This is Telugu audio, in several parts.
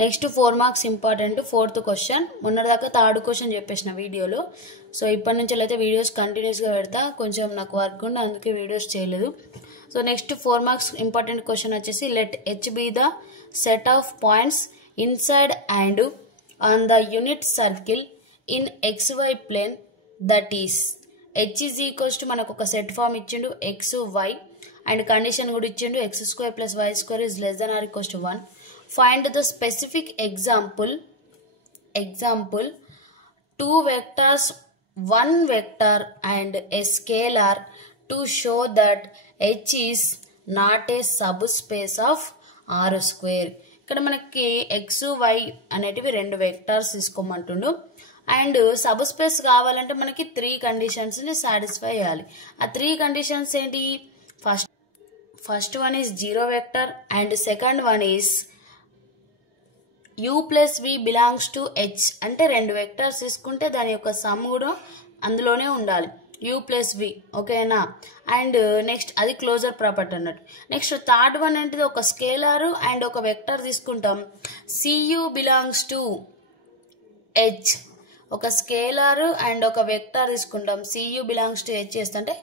Next 4 marks important. 4th question. మొన్నటిదాకా 3rd క్వశ్చన్ చెప్పేసిన వీడియోలో. సో ఇప్పటి నుంచి అయితే వీడియోస్ కంటిన్యూస్గా పెడతా. కొంచెం నాకు వర్క్ ఉండి అందుకే వీడియోస్ చేయలేదు. So next 4 marks important question వచ్చేసి let H be the set of points inside and on the unit circle in XY plane that is H is equals to మనకు ఒక సెట్ ఫామ్ ఇచ్చిండు XY అండ్ కండిషన్ కూడా ఇచ్చిండు x² + y² is less than or equals to 1. Find the specific example 2 vectors 1 vector and a scalar to show that H is not a subspace of R². ఇక్కడ మనకి XY అనేటివి 2 వెక్టర్స్ తీసుకోమంటుండు అండ్ సబ్ స్పేస్ కావాలంటే మనకి 3 కండిషన్స్ ని సాటిస్ఫై చేయాలి. ఆ 3 కండిషన్స్ ఏంటి? First one is 0 vector and second one is u + v belongs to H. అంటే 2 వెక్టర్స్ తీసుకుంటే దాని యొక్క సమ్ కూడా అందులోనే ఉండాలి, u + v. ఓకేనా? అండ్ నెక్స్ట్ అది క్లోజర్ ప్రాపర్టీ అన్నట్టు. నెక్స్ట్ థర్డ్ వన్ ఏంటిది? ఒక స్కేలార్ అండ్ ఒక వెక్టర్ తీసుకుంటాం, cu బిలాంగ్స్ టు H. ఒక స్కేలార్ అండ్ ఒక వెక్టర్ తీసుకుంటాం, cu బిలాంగ్స్ టు H చేస్తుంటే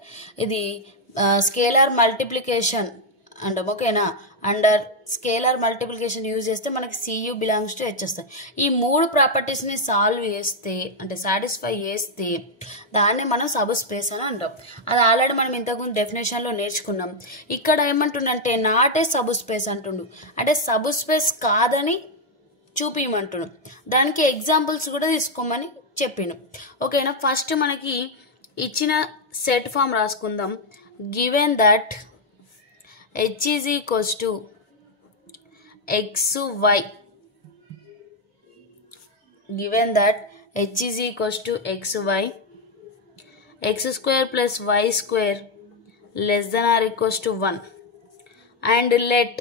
ఇది స్కేలార్ మల్టిప్లికేషన్ అంటాం. ఓకేనా? అండర్ స్కేలార్ మల్టిప్లికేషన్ యూజ్ చేస్తే మనకి cu బిలాంగ్స్ టు H వస్తాయి. ఈ 3 ప్రాపర్టీస్ని సాల్వ్ చేస్తే అంటే సాటిస్ఫై చేస్తే దాన్ని మనం సబ్ స్పేస్ అని అంటాం. అది ఆల్రెడీ మనం ఇంతకుముందు డెఫినేషన్లో నేర్చుకున్నాం. ఇక్కడ ఏమంటుండంటే నాట్ ఏ సబ్ స్పేస్ అంటుండు, అంటే సబ్ స్పేస్ కాదని చూపించమంటున్నాం. దానికి ఎగ్జాంపుల్స్ కూడా తీసుకోమని చెప్పాను. ఓకేనా? ఫస్ట్ మనకి ఇచ్చిన సెట్ ఫామ్ రాసుకుందాం. Given that H is equals to XY. Given that H is equals to XY, x² + y² less than or equals to 1. And let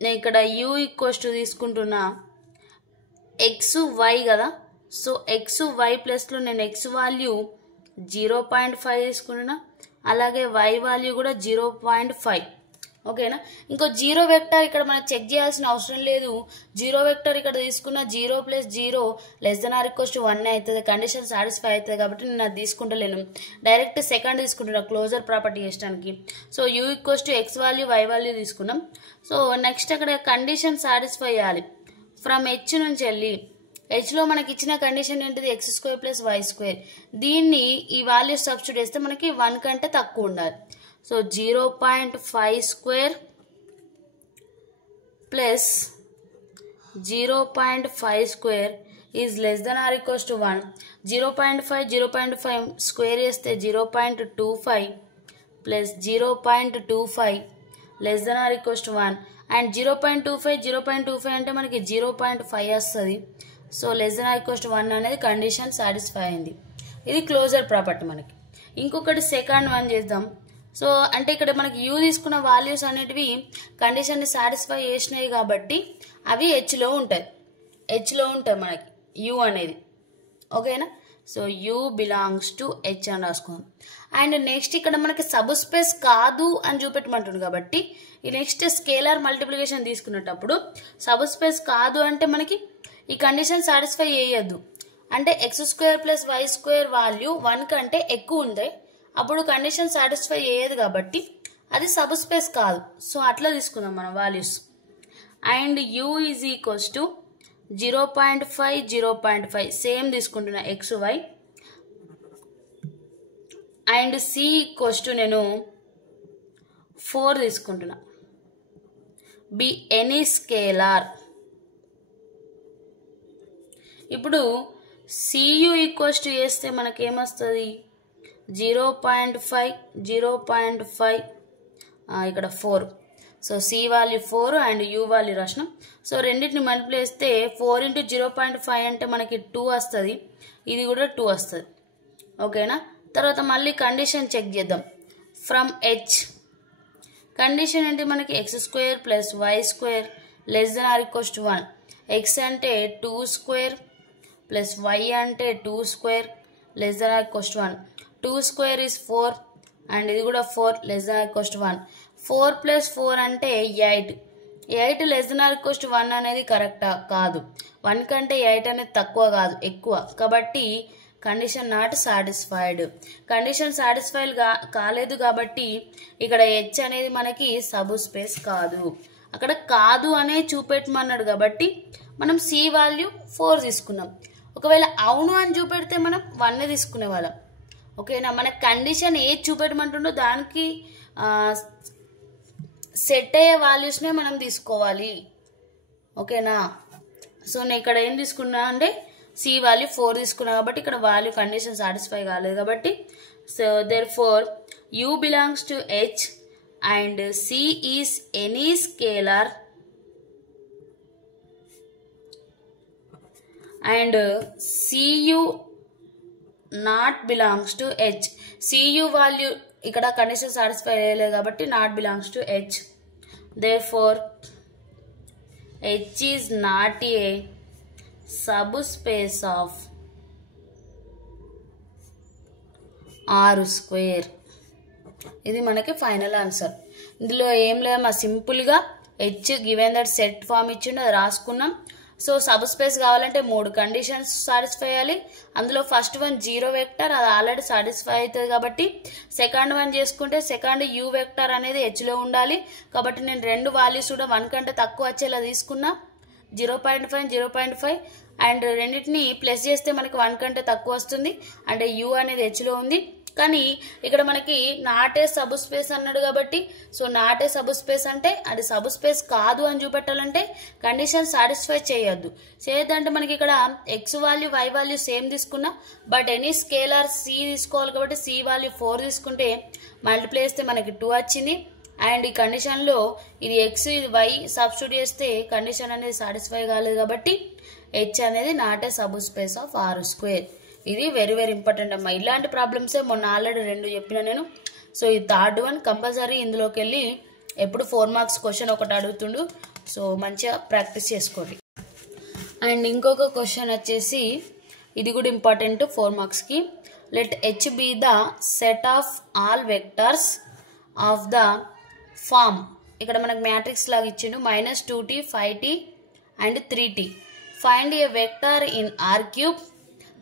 నేను ఇక్కడ u ఈక్వల్స్ టు తీసుకుంటున్నా XY కదా. సో XY ప్లస్లో నేను x వాల్యూ 0.5 తీసుకుంటున్నా, అలాగే y వాల్యూ కూడా 0.5. ఓకేనా? ఇంకో 0 వెక్టర్ ఇక్కడ మనం చెక్ చేయాల్సిన అవసరం లేదు. 0 వెక్టర్ ఇక్కడ తీసుకున్న 0 + 0 less than or equals to 1 అవుతుంది, కండిషన్ సాటిస్ఫై అవుతుంది. కాబట్టి నేను అది తీసుకుంటలేను, డైరెక్ట్ సెకండ్ తీసుకుంటున్నా క్లోజర్ ప్రాపర్టీ చేయడానికి. So u equals to x value y value తీసుకున్నాం. సో నెక్స్ట్ అక్కడ కండిషన్ సాటిస్ఫై చేయాలి. ఫ్రమ్ H నుంచి వెళ్ళి హెచ్లో మనకి ఇచ్చిన కండిషన్ ఏంటిది? x² + y². దీన్ని ఈ వాల్యూ సబ్స్టిట్యూట్ చేస్తే మనకి 1 కంటే తక్కువ ఉండాలి. So 0.52 + 0.52 is less than or equals to 1. 0.5 square చేస్తే 0.25 + 0.25 less than or equals to 1. And 0.25 అంటే మనకి 0.5 వస్తుంది. So less than or equals to 1 అనేది కండిషన్ సాటిస్ఫై అయింది. ఇది క్లోజర్ ప్రాపర్టీ. మనకి ఇంకొకటి సెకండ్ వన్ చేద్దాం. సో అంటే ఇక్కడ మనకి u తీసుకున్న వాల్యూస్ అనేటివి కండిషన్ని సాటిస్ఫై చేసినాయి కాబట్టి అవి హెచ్లో ఉంటాయి మనకి u అనేది. ఓకేనా? So u belongs to H అని రాసుకుందాం. అండ్ నెక్స్ట్ ఇక్కడ మనకి సబ్ స్పేస్ కాదు అని చూపెట్టమంటుంది కాబట్టి ఈ నెక్స్ట్ స్కేలార్ మల్టిప్లికేషన్ తీసుకునేటప్పుడు సబ్ స్పేస్ కాదు అంటే మనకి ఈ కండిషన్ సాటిస్ఫై చేయొద్దు. అంటే x² + y² వాల్యూ 1 కంటే ఎక్కువ ఉంది, అప్పుడు కండిషన్ సాటిస్ఫై చేయదు కాబట్టి అది సబ్ స్పేస్ కాదు. సో అట్లా తీసుకుందాం మనం values. And u is equals to 0.5 same తీసుకుంటున్నా XY. And c equals to నేను 4 తీసుకుంటున్నా. Be any scalar. ఇప్పుడు cu ఈక్వల్స్ టు చేస్తే మనకేమొస్తుంది? 0.5 ఇక్కడ 4. So c value 4 and u value రాసినాం. సో రెండింటిని మల్టిప్లై చేస్తే 4 × 0.5 అంటే మనకి 2 వస్తుంది, ఇది కూడా 2 వస్తుంది. ఓకేనా? తర్వాత మళ్ళీ కండిషన్ చెక్ చేద్దాం. ఫ్రమ్ H కండిషన్ ఏంటి? మనకి x² + y² less than or equals to 1. x అంటే 2² + y అంటే 2² less than or equals to 1. 2² is 4 and ఇది కూడా 4 less than or equals to 1. 4 + 4 అంటే 8. 8 less than or equals to 1 అనేది కరెక్టా? కాదు. 1 కంటే 8 అనేది తక్కువ కాదు, ఎక్కువ. కాబట్టి condition not satisfied. Condition satisfied కాలేదు కాబట్టి ఇక్కడ హెచ్ అనేది మనకి సబ్ స్పేస్ కాదు. అక్కడ కాదు అనే చూపెట్టమన్నాడు కాబట్టి మనం సి వాల్యూ 4 తీసుకున్నాం. ఒకవేళ అవును అని చూపెడితే మనం 1 తీసుకునే వాళ్ళం. ఓకేనా? మన కండిషన్ ఏది చూపెట్టమంటుండో దానికి సెట్ అయ్యే వాల్యూస్నే మనం తీసుకోవాలి. ఓకేనా? సో నేను ఇక్కడ ఏం తీసుకున్నా అంటే సి వాల్యూ 4 తీసుకున్నా కాబట్టి ఇక్కడ వాల్యూ కండిషన్ సాటిస్ఫై కాలేదు కాబట్టి so therefore u belongs to H and C is any scalar and c u not belongs to H. C u value ఇక్కడ కండిషన్ సాటిస్ఫై అయ్యలేదు కాబట్టి not belongs to H. Therefore H is not a subspace of R square. ఇది మనకి ఫైనల్ ఆన్సర్. ఇందులో ఏం లేదు, మా సింపుల్గా H given that set form ఇచ్చిండు, అది రాసుకున్నాం. సో సబ్ స్పేస్ కావాలంటే 3 కండిషన్స్ సాటిస్ఫై అయ్యాలి. అందులో ఫస్ట్ వన్ 0 వెక్టర్, అది ఆల్రెడీ సాటిస్ఫై అవుతుంది కాబట్టి సెకండ్ వన్ చేసుకుంటే సెకండ్ యూ వెక్టర్ అనేది హెచ్లో ఉండాలి. కాబట్టి నేను 2 వాల్యూస్ కూడా 1 కంటే తక్కువ వచ్చేలా తీసుకున్నా, 0.5 0.5 అండ్ రెండింటిని ప్లస్ చేస్తే మనకి 1 కంటే తక్కువ వస్తుంది, అంటే యూ అనేది హెచ్లో ఉంది. కానీ ఇక్కడ మనకి నాటే సబ్ స్పేస్ అన్నాడు కాబట్టి సో నాటే సబ్ స్పేస్ అంటే అది సబ్ స్పేస్ కాదు అని చూపెట్టాలంటే కండిషన్ సాటిస్ఫై చేయొద్దంటే మనకి ఇక్కడ x value y value same తీసుకున్నా బట్ ఎనీ స్కేలార్ సి తీసుకోవాలి కాబట్టి సి వాల్యూ 4 తీసుకుంటే మల్టిప్లై చేస్తే మనకి 2 వచ్చింది. అండ్ ఈ కండిషన్లో ఇది ఎక్స్ ఇది వై సబ్స్టిట్యూట్ చేస్తే కండిషన్ అనేది సాటిస్ఫై కాలేదు కాబట్టి హెచ్ అనేది not a subspace of R square. ఇది వెరీ వెరీ ఇంపార్టెంట్ అమ్మా. ఇలాంటి ప్రాబ్లమ్సే మొన్న ఆల్రెడీ 2 చెప్పిన నేను. సో ఈ థర్డ్ వన్ కంపల్సరీ ఇందులోకి వెళ్ళి ఎప్పుడు 4 మార్క్స్ క్వశ్చన్ ఒకటి అడుగుతుండు. సో మంచిగా ప్రాక్టీస్ చేసుకోండి. అండ్ ఇంకొక క్వశ్చన్ వచ్చేసి ఇది కూడా ఇంపార్టెంట్ 4 మార్క్స్కి. Let H be the set of all vectors of the form. ఇక్కడ మనకు మ్యాట్రిక్స్ లాగా ఇచ్చిండు -2t 5t and 3t. Find a vector in R cube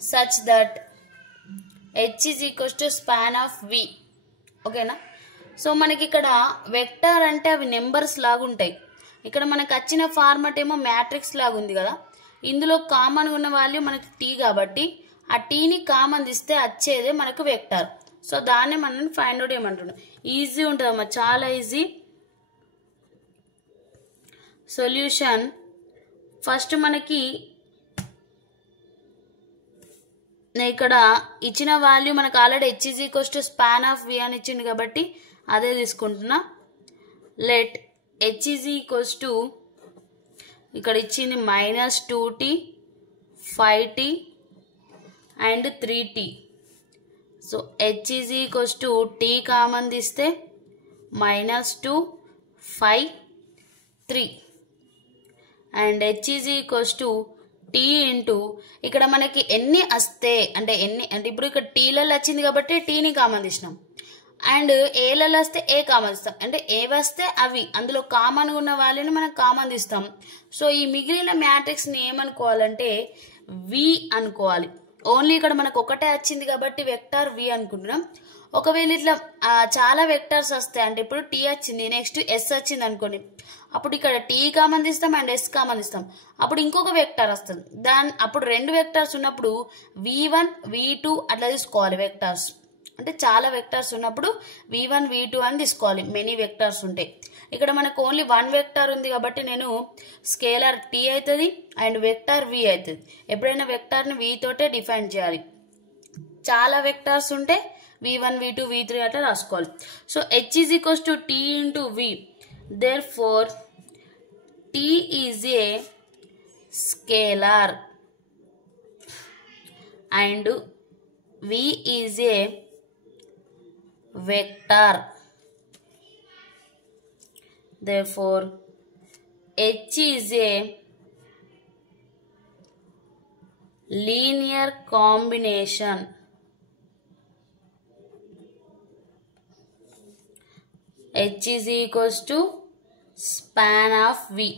such that h is equals to span of v. ఓకేనా? సో మనకి ఇక్కడ వెక్టర్ అంటే అవి నెంబర్స్ లాగా ఉంటాయి. ఇక్కడ మనకు వచ్చిన ఫార్మాట్ ఏమో మ్యాట్రిక్స్ లాగా ఉంది కదా, ఇందులో కామన్ ఉన్న వాల్యూ మనకి టీ కాబట్టి ఆ టీని కామన్ తీస్తే వచ్చేదే మనకు వెక్టర్. సో దాన్ని మనం ఫైండ్ అవుట్ ఏమంటున్నాం. ఈజీ ఉంటుందమ్మా, చాలా ఈజీ. సొల్యూషన్ ఫస్ట్ మనకి ఇక్కడ ఇచ్చిన వాల్యూ మనకు already H is equals to span of V అని ఇచ్చింది కాబట్టి అదే తీసుకుంటున్నా. Let H is equals to ఇక్కడ ఇచ్చింది -2t 5t and 3t. So H is equals to t common తీస్తే -2 5 3 and H is equals to tea into ఇక్కడ మనకి ఎన్ని వస్తే అంటే ఇప్పుడు ఇక్కడ టీలలో వచ్చింది కాబట్టి టీని కామన్ తీసినాం అండ్ ఏలలో వస్తే ఏ కామన్ తీస్తాం, అంటే ఏ వస్తే అవి అందులో కామన్గా ఉన్న వాల్యూని మనం కామన్ తీస్తాం. సో ఈ మిగిలిన మ్యాట్రిక్స్ని ఏమనుకోవాలంటే వి అనుకోవాలి. ఓన్లీ ఇక్కడ మనకు ఒకటే వచ్చింది కాబట్టి వెక్టార్ వి అనుకుంటున్నాం. ఒకవేళ ఇట్లా చాలా వెక్టర్స్ వస్తాయి అంటే ఇప్పుడు టీ వచ్చింది నెక్స్ట్ ఎస్ వచ్చింది అనుకోండి, అప్పుడు ఇక్కడ టీ కామన్ తీస్తాం అండ్ ఎస్ కామన్ తీస్తాం, అప్పుడు ఇంకొక వెక్టర్ వస్తుంది. అప్పుడు 2 వెక్టర్స్ ఉన్నప్పుడు v1 v2 అట్లా తీసుకోవాలి. వెక్టర్స్ అంటే చాలా వెక్టర్స్ ఉన్నప్పుడు v1 v2 అని తీసుకోవాలి, మెనీ వెక్టర్స్ ఉంటాయి. ఇక్కడ మనకు ఓన్లీ 1 వెక్టర్ ఉంది కాబట్టి నేను స్కేలర్ టీ అవుతుంది అండ్ వెక్టర్ వి అవుతుంది. ఎప్పుడైనా వెక్టర్ని వి తోటే డిఫైన్ చేయాలి. చాలా వెక్టర్స్ ఉంటే v1 v2 v3 అట్లా రాసుకోవాలి. So h is equals to tea into v. Therefore, T is a scalar and V is a vector. Therefore, H is a linear combination H is equals to span of v.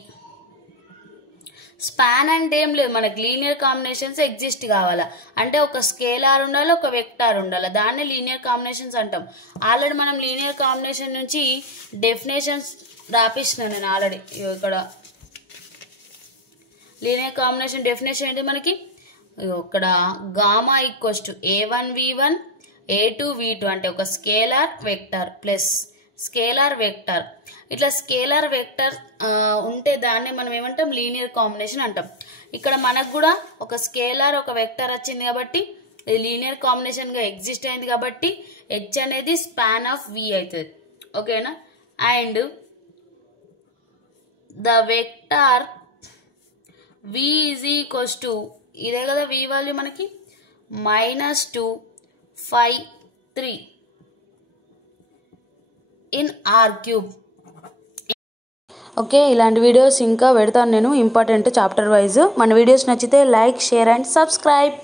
Span అంటే ఏం లేదు, మనకి లీనియర్ కాంబినేషన్స్ ఎగ్జిస్ట్ కావాలా అంటే ఒక స్కేలార్ ఉండాలి, ఒక వెక్టార్ ఉండాలి, దాన్ని లీనియర్ కాంబినేషన్స్ అంటాం. ఆల్రెడీ మనం లీనియర్ కాంబినేషన్ నుంచి డెఫినేషన్స్ రాపిస్తున్నాను నేను ఆల్రెడీ. ఇక్కడ లీనియర్ కాంబినేషన్ డెఫినేషన్ ఏంటి మనకి, ఇక్కడ gamma equals to a1v1 a2v2 అంటే ఒక scalar vector plus scalar vector. ఇట్లా స్కేలార్ వెక్టర్ ఉంటే దాన్ని మనం ఏమంటాం, లీనియర్ కాంబినేషన్ అంటాం. ఇక్కడ మనకు కూడా ఒక స్కేలార్ ఒక వెక్టర్ వచ్చింది కాబట్టి ఇది లీనియర్ కాంబినేషన్గా ఎగ్జిస్ట్ అయింది కాబట్టి హెచ్ అనేది స్పాన్ ఆఫ్ వి అవుతుంది. ఓకేనా. And the vector v is equals to ఇదే కదా వి వాల్యూ మనకి -2 5 3 ఇన్ r³ ఓకే. ఇలాంటి వీడియోస్ ఇంకా పెడతాను నేను ఇంపార్టెంట్ చాప్టర్ వైజ్. మన వీడియోస్ నచ్చితే లైక్, షేర్ అండ్ సబ్స్క్రైబ్.